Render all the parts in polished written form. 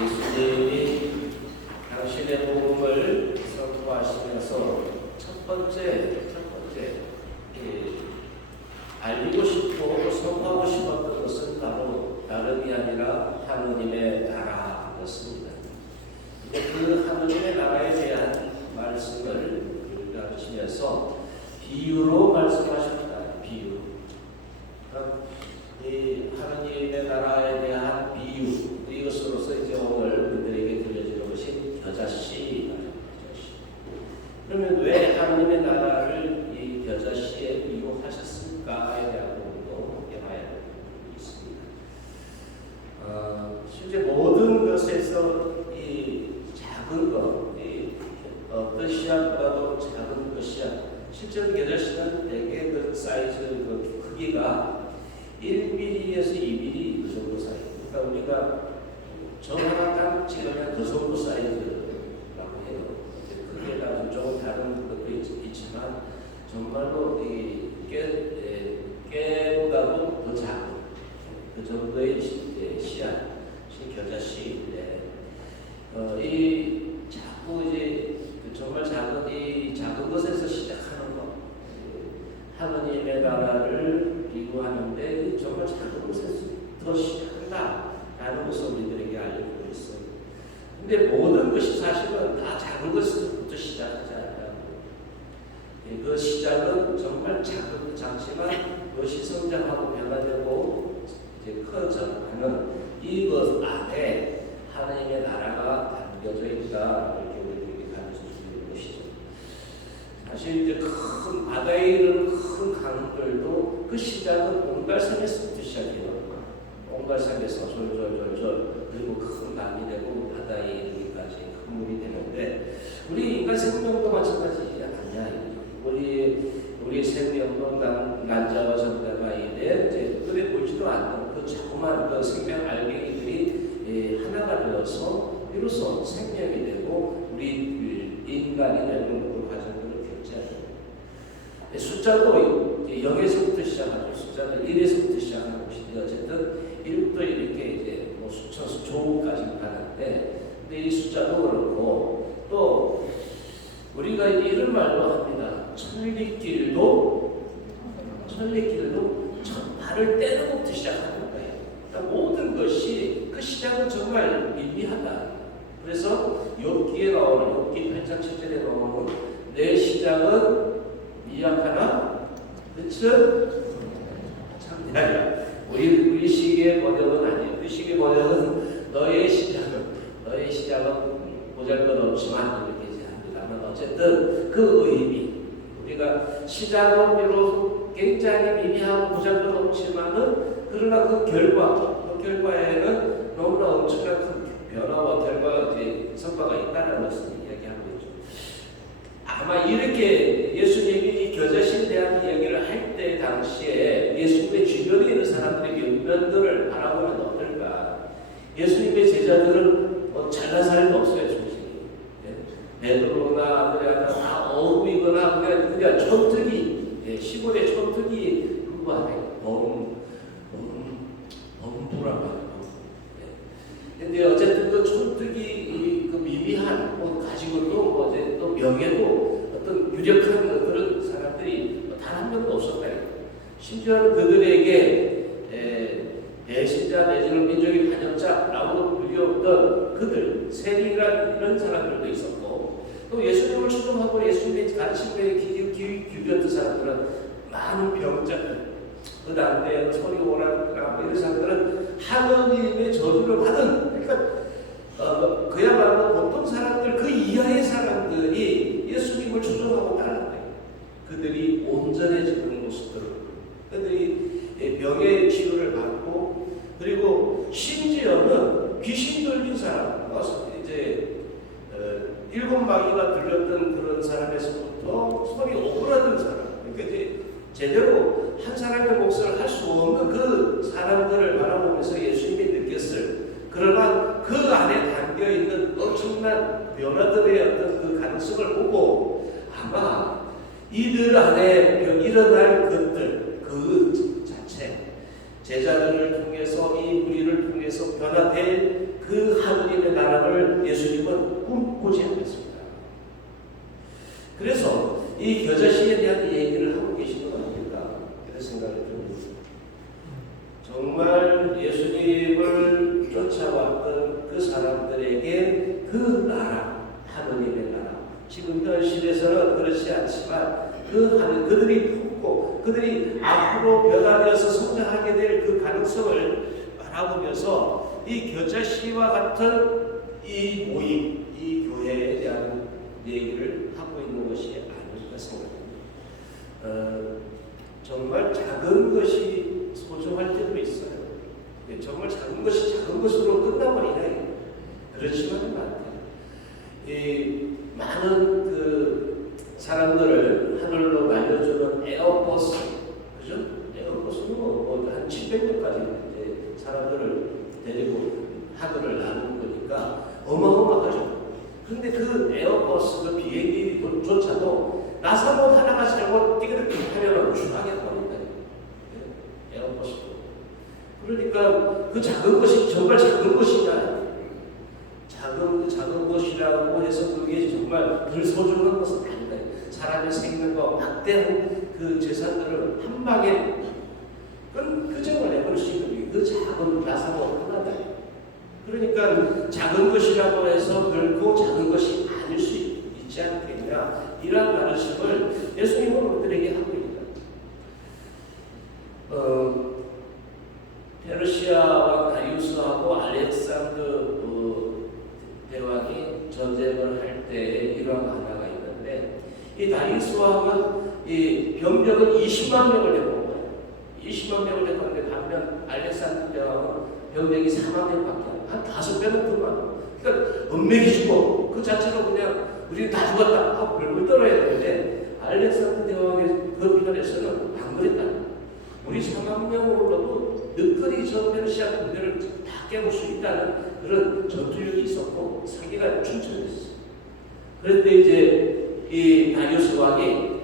예수님이 당신의 복음을 선포하시면서 첫 번째 알리고 싶고 선포하고 싶었던 것은 바로 다름이 아니라 하느님의 나라였습니다. 그 하느님의 나라에 대한 말씀을 나누시면서 비유로 말씀하셨다. 비유. 이 하느님의 나라에 대한 비유, 이것으로서 이제 오늘 우리들에게 들려지는 것이 겨자씨. 그러면 왜 하느님의 나라를 이 겨자씨에 비유하셨을까에 대한 부분도 함께 봐야 있습니다. 실제 모든 것에서 이 작은 것, 어떤 씨앗보다도 작은 그 씨앗, 실제로 겨자씨는 대개 그 사이즈, 그 크기가 1mm에서 2mm 그 정도 사이즈. 그러니까 우리가 저 하나 딱 찍으면 그 정도 사이즈라고 해요. 크기에 따라 조금 다른 것도 있지만 정말로 이 깨보다도 더 작은 그 정도의 씨앗, 겨자씨인데 이 자꾸 이제 정말 작은 것에서 시작하는 것, 하느님의 나라를 비유하는데 정말 작은 것에서 시작한다라는 것을 우리들에게 알려주고 있어요. 근데 모든 것이 사실은 다 작은 것부터 시작하지 않아요. 그 시작은 정말 작지만 그것이 성장하고 변화되고 이제 커져가는 이것 안에 하나님의 나라가 담겨져 있다, 이렇게 우리에게 가르쳐 주는 것이죠. 사실 이제 큰 바다에 이르는 큰 강들도 그 시작은 옹달산에서부터 시작해요. 옹달산에서 졸졸졸졸 그리고 큰 강이 되고 바다에 이르기까지 큰 물이 되는데 우리 인간 생명도 마찬가지지 않냐. 우리 생명도 난자와 전자가 이래 이제 눈에 보이지도 않는 그 자그마한 그 생명 알갱이들이 하나가 되어서 비로소 생명이 되고 우리 인간이 되는 그 과정들을 겪잖아요. 숫자도 0에서부터 시작하죠. 숫자는 1에서부터 시작하는 것인데 어쨌든 1부터 이렇게 이제 뭐 수천, 조까지 가는데 근데 이 숫자도 그렇고 또 우리가 이런 말도 합니다. 천리길도 첫 발을 떼는 것부터 시작하는 거예요. 그러니까 모든 것이 그 시작은 정말 미미하다. 그래서 욥기에 나오는 욥기 8장 7절에 나오는 내 시작은 미약하나 끝은 참되하리라. 우리 시기의 번역은 아니에요. 우리 시기의 번역은 너의 시작은 보잘것없지만 이렇게 합니다만 어쨌든 그 의미, 우리가 시작은 비로소 굉장히 미미하고 보잘것없지만은 그러나 그 결과에는 너무나 엄청난 큰 변화와 결과가 성과가 있다는 것을 이야기하고 있죠. 아마 이렇게 예수님이 겨자씨에 대한 이야기를 할 때 당시에 예수님의 주변에 있는 사람들의 면면들을 바라보면 어떨까? 예수님의 제자들은 잘난 사람이 없어요, 솔직히. 베드로나 안드레아나 다 어부이거나 그냥 촌특이, 시골의 촌특이 그거 아니에요. 범부라고 하죠. 근데 어쨌든 그 촌특이 그 미미한 가지고 또 명예도 어떤 유력한 그런 사람들이 단 한 명도 없었다. 심지어는 그들에게 배신자 내지는 민족의 반역자라고 불리웠던 그들, 세리라는 이런 사람들도 있었고 또 예수님을 추종하고 예수님의 가르침에 귀 기울였던 사람들은 많은 병자들, 그 당대에 서리오라나 이런 사람들은 하느님의 저주를 받은, 그러니까 그야말로 보통 사람들 그 이하의 사람들이 예수님을 추종하고 따랐대요. 그들이 온전해지는 모습들, 그들이 병의 치유를 받고 그리고 심지어는 귀신 들린 사람, 이제 7마귀가 들렸던 그런 사람에서부터 손이 오그라든 사람, 그러니까 이제 제대로 한 사람의 몫을 할 수 없는 그 사람들을 바라보면서 예수님이 느꼈을, 그러나 그 안에 담겨있는 엄청난 변화들의 어떤 그 가능성을 보고 아마 이들 안에 일어날 것들 그 자체, 제자들을 통해서 이 무리를 통해서 변화될 그 하느님의 사람들에게 그 나라, 하느님의 나라, 지금 현실에서는 그렇지 않지만 그 하늘, 그들이 품고 그들이 앞으로 변화되어서 성장하게 될 그 가능성을 바라보면서 이 겨자씨와 같은 이 모임, 이 교회에 대한 얘기를 하고 있는 것이 아닐까 생각합니다. 정말 작은 것이 소중할 때도 있어요. 정말 작은 것이 작은 것으로 끝나버리냐. 그렇지만은 않아요. 이 많은 그 사람들을 하늘로 날려주는 에어버스, 그죠? 에어버스는 한 700명까지 이제 사람들을 데리고 하늘을 나누는 거니까 어마어마하죠. 근데 그 에어버스, 그 비행기조차도 나사못 하나가 잘못 띠그덕하면 추하게 버린다. 에어버스도. 그러니까 그 작은 것이 정말 작은 것이냐? 작은 것이라고 해서 그게 정말 늘 소중한 것은 아니다. 사람의 생명과 막대한 그 재산들을 한 방에 그 점을 내버릴 수 있는 그 작은 나사못 하나다. 그러니까 작은 것이라고 해서 결코 작은 것이 아닐 수 있지 않겠냐. 이러한 가르침을 예수님은 우리들에게 하고 있다. 페르시아와 다리우스하고 알렉산더 대왕이 전쟁을 할 때 일화가 하나가 있는데, 이 다리우스 왕은 이 병력은 20만 명을 데리고 온 거예요. 20만 명을 데리고 왔는데 반면 알렉산더 대왕은 병력이 4만 명밖에 한 5배는 더 많아. 그러니까 은맥이 죽고 그 자체로 그냥 우리는 다 죽었다 하고 벌벌 떨어야 되는데, 알렉산더 대왕의 그 편에서는 안 그랬다. 우리 4만 명으로도 늦거리 저 페르시아 군대를 다 깨볼 수 있다는 그런 전투력이 있었고 사기가 충천했어요. 그런데 이제 이 다리우스 왕이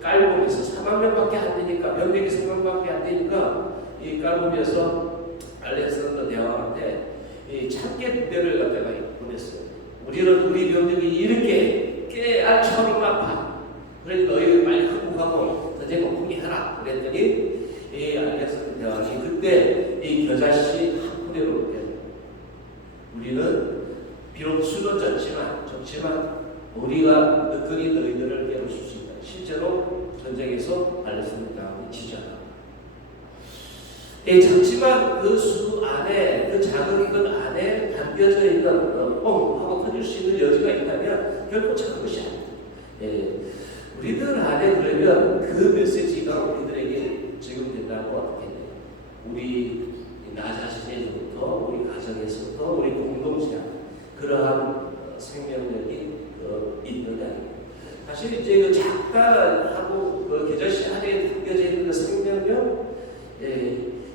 깔보면서 4만 명밖에 안 되니까, 병력이 4만 명밖에 안 되니까 이 깔보면서 알렉산더 대왕한테 이 참깨 부대를 갖다가 보냈어요. 우리 병력이 이렇게 깨알처럼 아파. 그러니 너희 빨리 항복하고 전쟁을 포기하라. 그랬더니 이 알렉산더 대왕이 그때 이 겨자씨 한 부대로 보냈어요. 우리는 비록 수는 적지만 우리가 늦거리 너희들을 깨울 수 있다. 실제로 전쟁에서 알렉산더 대왕이 지잖아. 작지만 그 수 안에, 그 작은 것 안에 담겨져 있는 뻥 하고 터질 수 있는 여지가 있다면 결코 작은 것이 아니다. 우리들 안에 그러면 그 메시지가 우리들에게 적용된다고 어떻게 돼요? 우리 나 자신에서부터, 우리 가정에서부터, 우리 공동체 그러한 생명력이 있느냐. 사실 이제 그 작다 하고 그 겨자씨 안에 담겨져 있는 그 생명력,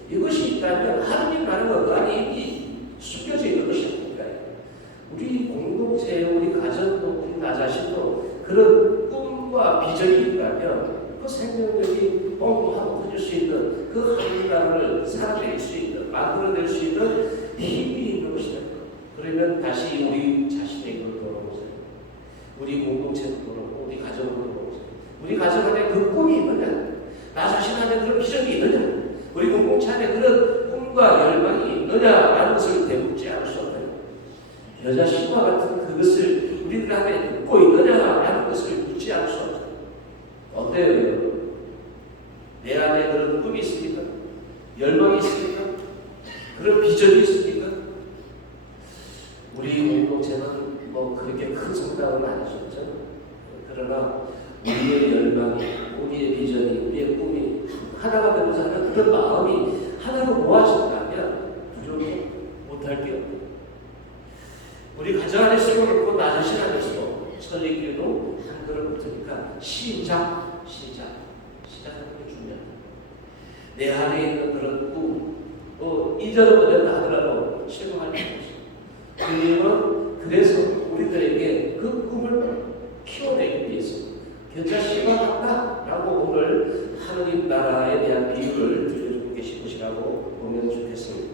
이것이 있다면 하나님 나라가 그 안에 이미 숨겨져 있는 것이 아닙니까? 우리 공동체, 우리 가정도, 우리 나 자신도 그런 꿈과 비전이 있다면 그 생명력이 뻥하고 터질 수 있는 그 하나님 나라를 살아낼 수 있는, 만들어낼 수 있는 힘이 있는 것이다. 그러면 다시 우리 자신에게 돌아오세요. 우리 공동체도 돌아오고 우리 가정으로 돌아오세요. 우리 가정 안에 그 꿈이 있느냐? 나 자신 안에 그런 비전이 있느냐? 우리 공동체 안에 그런 꿈과 열망이 있느냐라는 것을 되묻지 않을 수 없어요. 여자씨와 같은 그것을 우리들 안에 듣고 있느냐라는 것을 묻지 않을 수 없어요. 어때요? 내 안에 그런 꿈이 있습니까? 열망이 있습니까? 그런 비전이 있습니까? 우리 공동체는 뭐 그렇게 큰 성당은 아니셨죠. 그러나 우리의 열망이, 우리의 비전이, 우리의 꿈이 하나가 되고자 하는 그런 마음이 하나로 모아진다면 두려워 못할 게 없다. 우리 가정 안에 세워놓고 나 자신 안에서 설리기도 한 걸음 붙으니까 시작하는 게 중요하다. 내 안에 있는 그런 꿈, 잊어버렸다 하더라도 실망할 수 없어. 주님은 그래서 우리들에게 그 꿈을 키워내기 위해서 겨자씨와 같다라고 오늘 하느님 나라에 대한 비유를 들려주고 계신 것이라고 보면 좋겠습니다.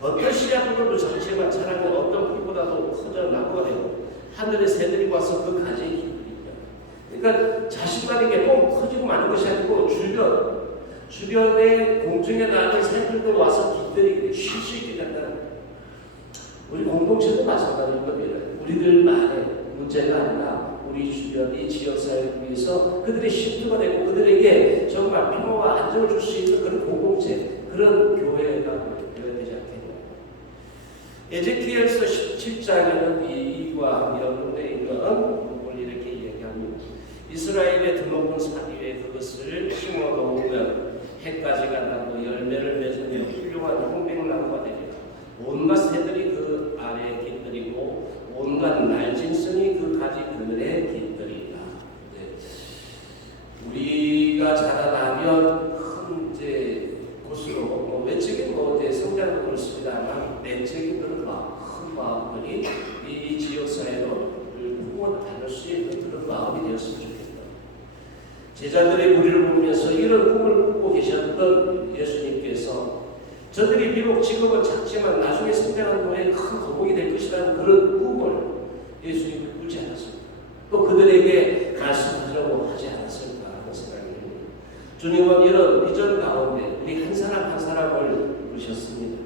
어떤 씨앗보다도 작지만 자라면 어떤 풀보다도 커져 나무가 되고 하늘의 새들이 와서 그 가지에 힘을 입니다. 그러니까 자신만에게 꼭 커지고 마는 것이 아니고 주변에 공중에 나는 새들도 와서 깃들이게 쉴 수 있게 된다는 거예요. 우리 공동 공동체도 마찬가지인 겁니다. 우리들만의 문제가 아니라 우리 주변 이 지역사회를 위해서 그들의 실투가 되고 그들에게 정말 평화와 안정을 줄 수 있는 그런 공동체, 그런 교회가 되어야 되지 않겠냐. 에제키엘서 17장에는 이와 연관되어 있는 부분을 이렇게 이야기합니다. 이스라엘의 드높은 산 위에 그것을 심어 놓으면 해까지가 나고 열매를 맺으며 훌륭한 홍백나무가 되리라. 온갖 새들이 그 아래에 깃들이고 온갖 날짐승이 그 가지 그늘에 깃들이라. 우리가 자라나면 큰 이제 곳으로 외적인 이제 성장도 그렇습니다만 내적인 그런 큰 마음들이 이 지역 사회로 풍원을 받을 수 있는 그런 마음이 되었으면 좋겠다. 제자들의 무리를 보면서 이런 꿈을 꾸고 계셨던 예수님께서 저들이 비록 지금은 작지만 나중에 성장한 후에 큰 거목이 될 것이라는 그런 꿈을 예수님이 꾸지 않았을까? 또 그들에게 말씀하려고 하지 않았을까 하는 생각이 듭니다. 주님은 이런 비전 가운데 우리 한 사람 한 사람을 부르셨습니다.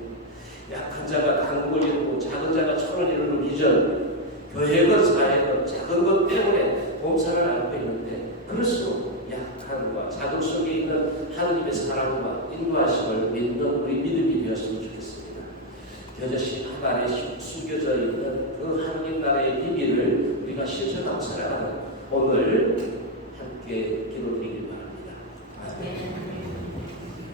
약한 자가 강국을 이루고 작은 자가 천을 이루는 비전, 교회건 사회건 작은 것 때문에 봉사를 알고 있는데 그럴수록 약함과 작은 속에 있는 하느님의 사랑과 인도하심을 믿는 우리 믿음이 되었으면 좋겠습니다. 겨자씨 한 아래 숨겨져 있는 그 하느님 나라의 비밀을 우리가 실천하고 살아가는 오늘 함께 기도드리겠습니다.